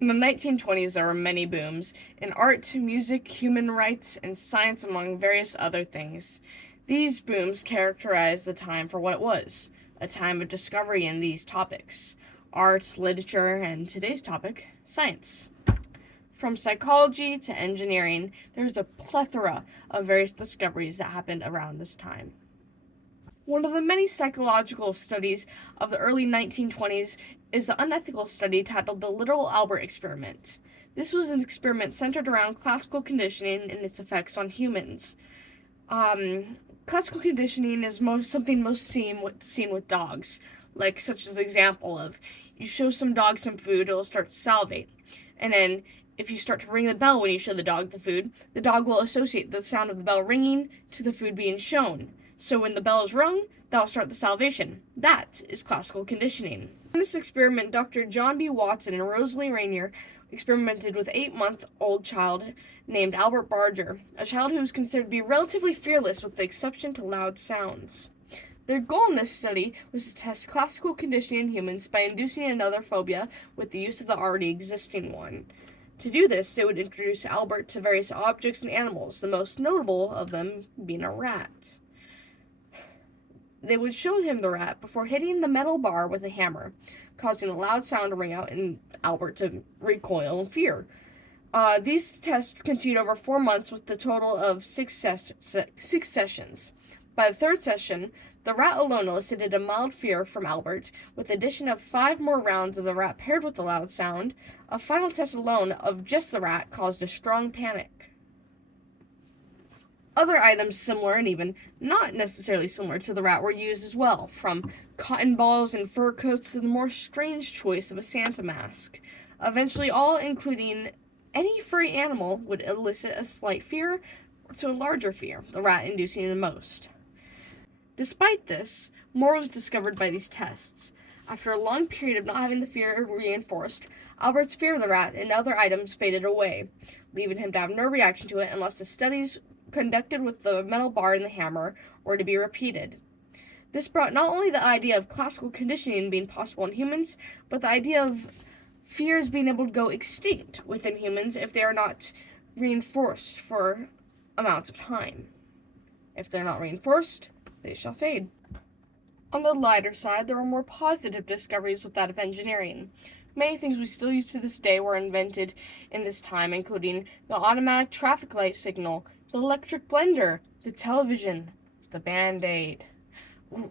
In the 1920s, there were many booms in art, music, human rights, and science, among various other things. These booms characterized the time for what it was a time of discovery in these topics art, literature, and today's topic, science. From psychology to engineering, there's a plethora of various discoveries that happened around this time. One of the many psychological studies of the early 1920s is the unethical study titled the Little Albert Experiment. This was an experiment centered around classical conditioning and its effects on humans. Classical conditioning is something most seen with dogs, like such as example of you show some dog some food, it'll start to salivate, and then if you start to ring the bell when you show the dog the food, the dog will associate the sound of the bell ringing to the food being shown. So when the bell is rung, that will start the salivation. That is classical conditioning. In this experiment, Dr. John B. Watson and Rosalie Rainier experimented with an 8-month-old child named Albert Barger, a child who was considered to be relatively fearless with the exception to loud sounds. Their goal in this study was to test classical conditioning in humans by inducing another phobia with the use of the already existing one. To do this, they would introduce Albert to various objects and animals, the most notable of them being a rat. They would show him the rat before hitting the metal bar with a hammer, causing a loud sound to ring out and Albert to recoil in fear. These tests continued over 4 months with a total of six sessions. By the third session, the rat alone elicited a mild fear from Albert. With the addition of 5 more rounds of the rat paired with the loud sound, a final test alone of just the rat caused a strong panic. Other items similar and even not necessarily similar to the rat were used as well, from cotton balls and fur coats to the more strange choice of a Santa mask. Eventually, all including any furry animal would elicit a slight fear to a larger fear, the rat inducing the most. Despite this, more was discovered by these tests. After a long period of not having the fear reinforced, Albert's fear of the rat and other items faded away, leaving him to have no reaction to it unless the studies conducted with the metal bar and the hammer were to be repeated. This brought not only the idea of classical conditioning being possible in humans, but the idea of fears being able to go extinct within humans if they are not reinforced for amounts of time. If they're not reinforced, they shall fade. On the lighter side, there were more positive discoveries with that of engineering. Many things we still use to this day were invented in this time, including the automatic traffic light signal, the electric blender, the television, the Band-Aid. Ooh.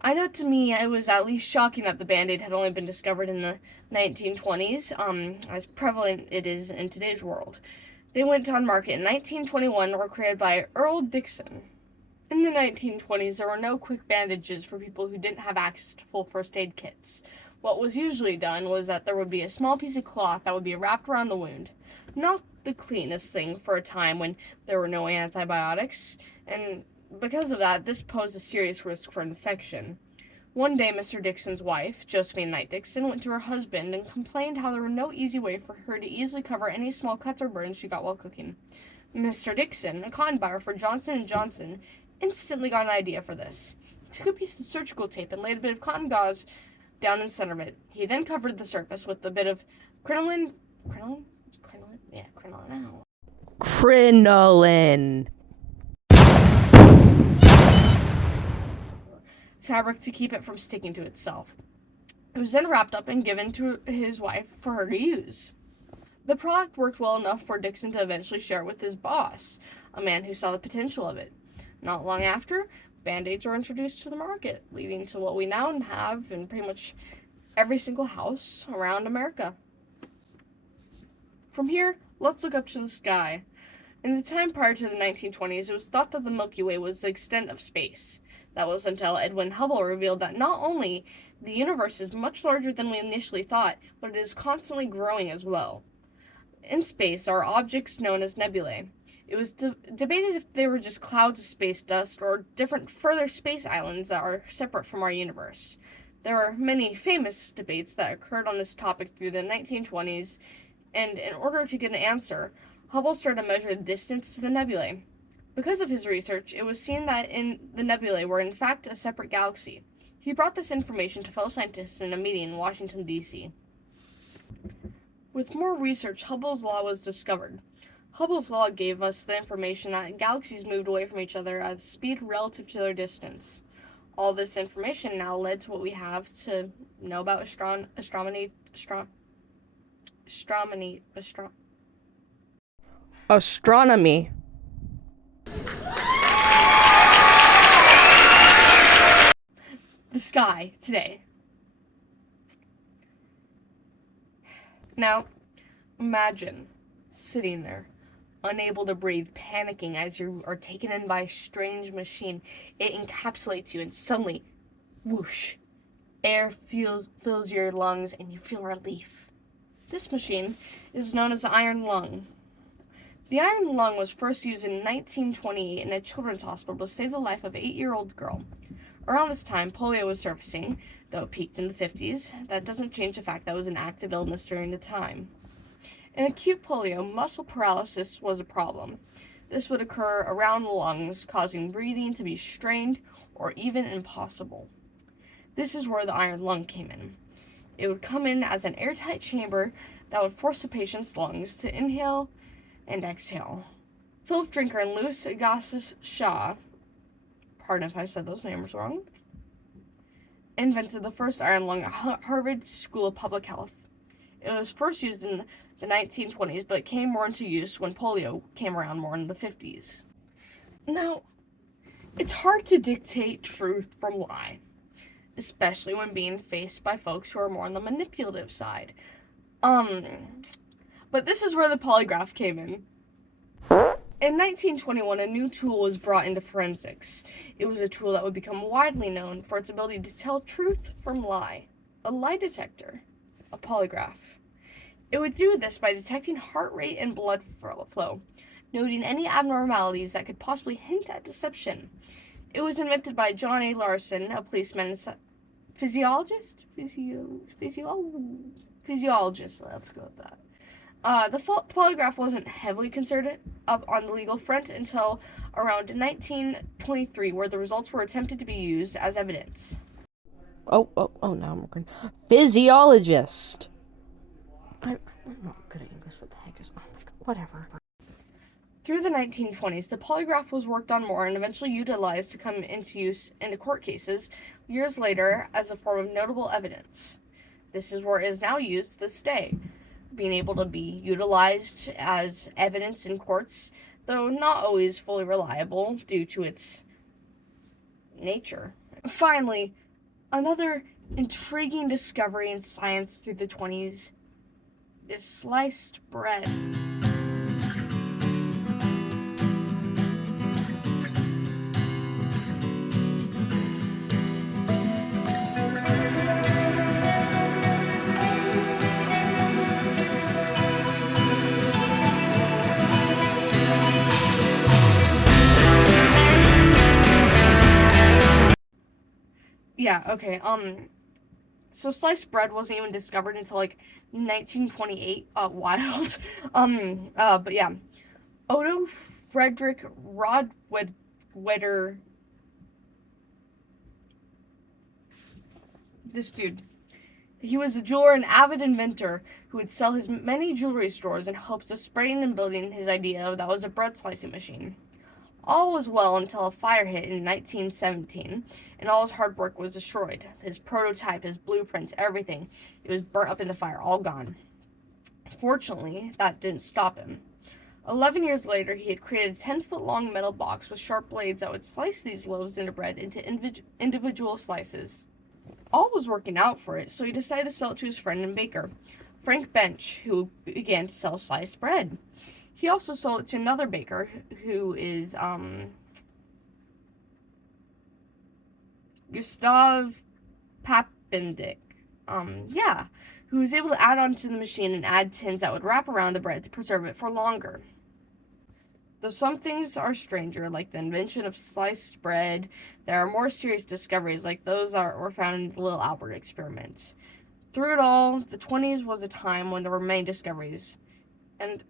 I know to me it was at least shocking that the Band-Aid had only been discovered in the 1920s, as prevalent it is in today's world. They went on market in 1921 and were created by Earl Dixon. In the 1920s, there were no quick bandages for people who didn't have access to full first aid kits. What was usually done was that there would be a small piece of cloth that would be wrapped around the wound. Not the cleanest thing for a time when there were no antibiotics, and because of that, this posed a serious risk for infection. One day, Mr. Dixon's wife, Josephine Knight Dixon, went to her husband and complained how there was no easy way for her to easily cover any small cuts or burns she got while cooking. Mr. Dixon, a cotton buyer for Johnson & Johnson, instantly got an idea for this. He took a piece of surgical tape and laid a bit of cotton gauze down in the center of it. He then covered the surface with a bit of crinoline fabric to keep it from sticking to itself. It was then wrapped up and given to his wife for her to use. The product worked well enough for Dixon to eventually share it with his boss, a man who saw the potential of it. Not long after, Band-Aids were introduced to the market, leading to what we now have in pretty much every single house around America. From here, let's look up to the sky. In the time prior to the 1920s, it was thought that the Milky Way was the extent of space. That was until Edwin Hubble revealed that not only the universe is much larger than we initially thought, but it is constantly growing as well. In space are objects known as nebulae. It was debated if they were just clouds of space dust or different further space islands that are separate from our universe. There are many famous debates that occurred on this topic through the 1920s, and in order to get an answer, Hubble started to measure the distance to the nebulae. Because of his research, it was seen that in the nebulae were in fact a separate galaxy. He brought this information to fellow scientists in a meeting in Washington, D.C. With With more research, Hubble's law was discovered. Hubble's law gave us the information that galaxies moved away from each other at a speed relative to their distance. All this information now led to what we have to know about astronomy. The sky today. Now, imagine sitting there, unable to breathe, panicking as you are taken in by a strange machine. It encapsulates you, and suddenly, whoosh, air fills your lungs, and you feel relief. This machine is known as the iron lung. The iron lung was first used in 1928 in a children's hospital to save the life of an 8-year-old girl. Around this time, polio was surfacing, though it peaked in the 50s. That doesn't change the fact that it was an active illness during the time. In acute polio, muscle paralysis was a problem. This would occur around the lungs, causing breathing to be strained or even impossible. This is where the iron lung came in. It would come in as an airtight chamber that would force the patient's lungs to inhale and exhale. Philip Drinker and Louis Agassiz Shaw, pardon if I said those names wrong, invented the first iron lung at Harvard School of Public Health. It was first used in the 1920s, but it came more into use when polio came around more in the 50s. Now, it's hard to dictate truth from lie, especially when being faced by folks who are more on the manipulative side. But this is where the polygraph came in. In 1921, a new tool was brought into forensics. It was a tool that would become widely known for its ability to tell truth from lie. A lie detector. A polygraph. It would do this by detecting heart rate and blood flow, noting any abnormalities that could possibly hint at deception. It was invented by John A. Larson, a policeman and physiologist? Physiologist, let's go with that. The polygraph wasn't heavily considered up on the legal front until around 1923, where the results were attempted to be used as evidence. Oh, now I'm recording. Physiologist. I'm not good at English. What the heck is... Oh my god, whatever. Through the 1920s, the polygraph was worked on more and eventually utilized to come into use in court cases years later as a form of notable evidence. This is where it is now used to this day, being able to be utilized as evidence in courts, though not always fully reliable due to its nature. Finally, another intriguing discovery in science through the 20s is sliced bread. Yeah, okay, so sliced bread wasn't even discovered until, 1928, wild, but yeah, Otto Frederick Rothweder, this dude, he was a jeweler and avid inventor who would sell his many jewelry stores in hopes of spreading and building his idea that was a bread slicing machine. All was well until a fire hit in 1917, and all his hard work was destroyed. His prototype, his blueprints, everything. It was burnt up in the fire, all gone. Fortunately, that didn't stop him. 11 years later, he had created a 10-foot-long metal box with sharp blades that would slice these loaves into bread into individual slices. All was working out for it, so he decided to sell it to his friend and baker, Frank Bench, who began to sell sliced bread. He also sold it to another baker who is, Gustav Papendick. Who was able to add onto the machine and add tins that would wrap around the bread to preserve it for longer. Though some things are stranger, like the invention of sliced bread, there are more serious discoveries like those that were found in the Little Albert experiment. Through it all, the 20s was a time when there were many discoveries, and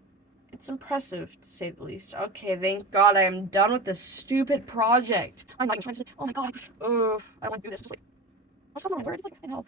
it's impressive, to say the least. Okay, thank God I am done with this stupid project. I'm not even trying to say, oh my God, I don't want to do this. Just what's on my word? It's I can help.